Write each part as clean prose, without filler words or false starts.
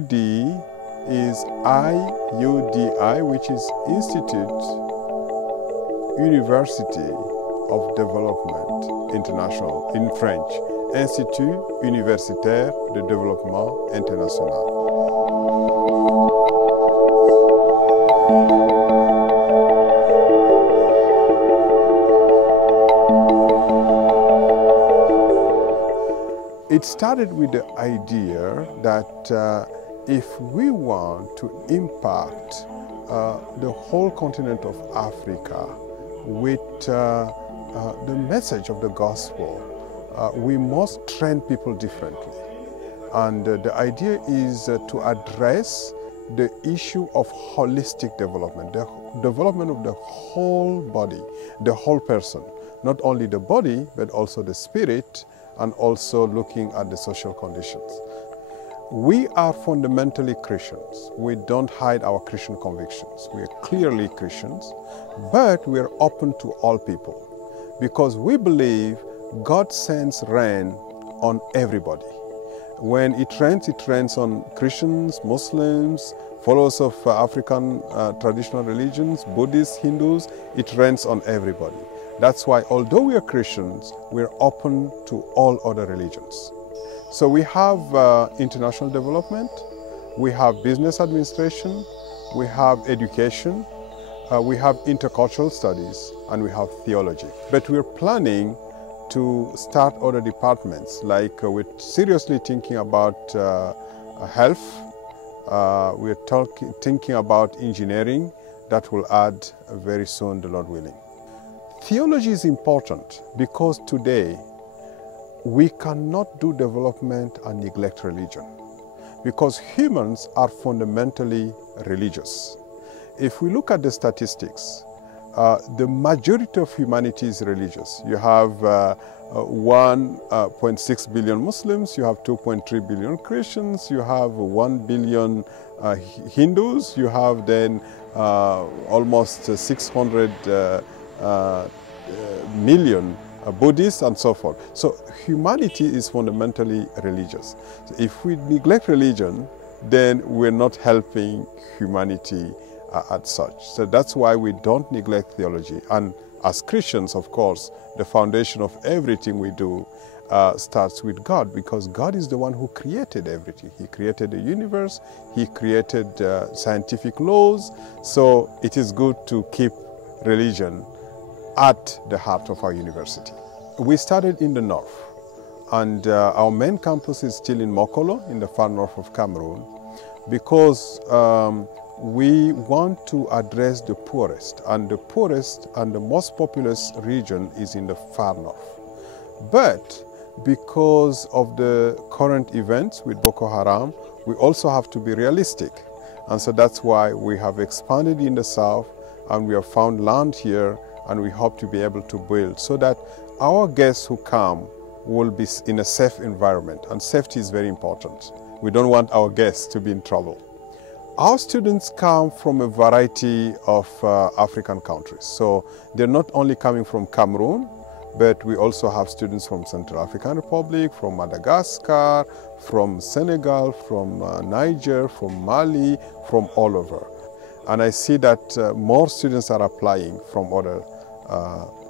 IUD is IUDI, which is Institute University of Développement International in French. Institut Universitaire de Développement International. It started with the idea that if we want to impact the whole continent of Africa with the message of the gospel, we must train people differently. And the idea is to address the issue of holistic development, the development of the whole body, the whole person, not only the body, but also the spirit, and also looking at the social conditions. We are fundamentally Christians. We don't hide our Christian convictions. We are clearly Christians, but we are open to all people because we believe God sends rain on everybody. When it rains on Christians, Muslims, followers of African traditional religions, Buddhists, Hindus, it rains on everybody. That's why, although we are Christians, we're open to all other religions. So we have international development, we have business administration, we have education, we have intercultural studies, and we have theology. But we're planning to start other departments, like we're seriously thinking about health, we're thinking about engineering. That will add very soon, the Lord willing. Theology is important because today we cannot do development and neglect religion because humans are fundamentally religious. If we look at the statistics, the majority of humanity is religious. You have 1.6 billion Muslims, you have 2.3 billion Christians, you have 1 billion Hindus, you have then almost 600 million Buddhists and so forth. So humanity is fundamentally religious. So if we neglect religion, then we're not helping humanity as such. So that's why we don't neglect theology. And as Christians, of course, the foundation of everything we do starts with God, because God is the one who created everything. He created the universe, He created scientific laws. So it is good to keep religion at the heart of our university. We started in the north, and our main campus is still in Mokolo, in the far north of Cameroon, because we want to address the poorest, and the poorest and the most populous region is in the far north. But because of the current events with Boko Haram, we also have to be realistic. And so that's why we have expanded in the south, and we have found land here, and we hope to be able to build so that our guests who come will be in a safe environment. And safety is very important. We don't want our guests to be in trouble. Our students come from a variety of African countries. So they're not only coming from Cameroon, but we also have students from Central African Republic, from Madagascar, from Senegal, from Niger, from Mali, from all over. And I see that more students are applying from other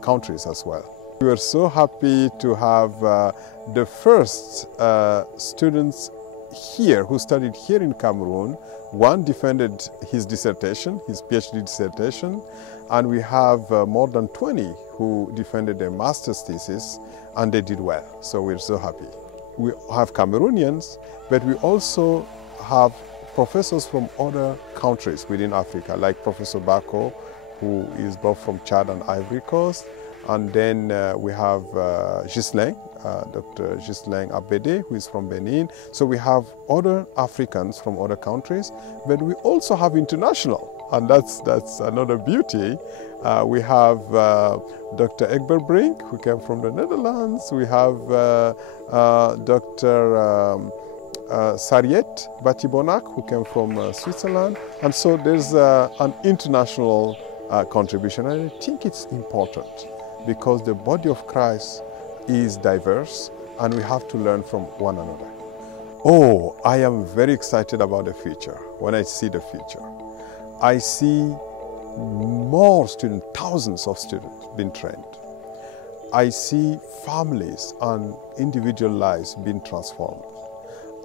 countries as well. We are so happy to have the first students here who studied here in Cameroon. One defended his dissertation, his PhD dissertation, and we have more than 20 who defended their master's thesis, and they did well. So we're so happy. We have Cameroonians, but we also have professors from other countries within Africa, like Professor Bako, who is both from Chad and Ivory Coast. And then we have Ghislain, Dr. Ghislain Abede, who is from Benin. So we have other Africans from other countries, but we also have international, and that's another beauty. We have Dr. Egbert Brink, who came from the Netherlands. We have Dr. Sariet Batibonak, who came from Switzerland. And so there's an international contribution, and I think it's important because the body of Christ is diverse and we have to learn from one another. Oh, I am very excited about the future. When I see the future, I see more students, thousands of students being trained. I see families and individual lives being transformed.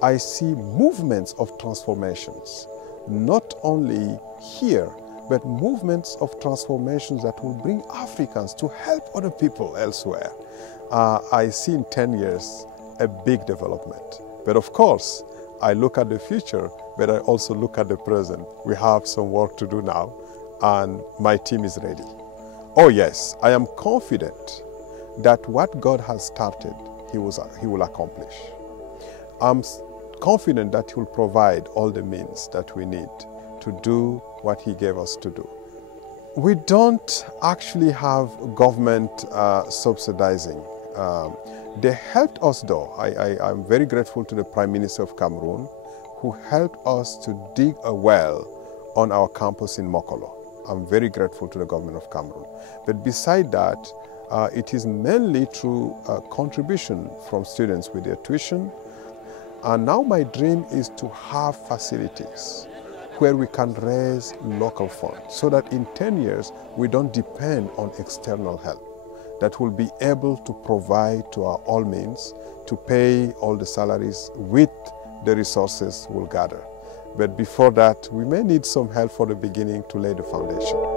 I see movements of transformations, not only here, but movements of transformations that will bring Africans to help other people elsewhere. I see in 10 years a big development. But of course, I look at the future, but I also look at the present. We have some work to do now, and my team is ready. Oh yes, I am confident that what God has started, He will accomplish. I'm confident that He will provide all the means that we need to do what He gave us to do. We don't actually have government subsidizing. They helped us though. I'm very grateful to the Prime Minister of Cameroon who helped us to dig a well on our campus in Mokolo. I'm very grateful to the government of Cameroon. But beside that, it is mainly through contribution from students with their tuition. And now my dream is to have facilities where we can raise local funds so that in 10 years we don't depend on external help, that will be able to provide to our all means to pay all the salaries with the resources we'll gather. But before that, we may need some help for the beginning to lay the foundation.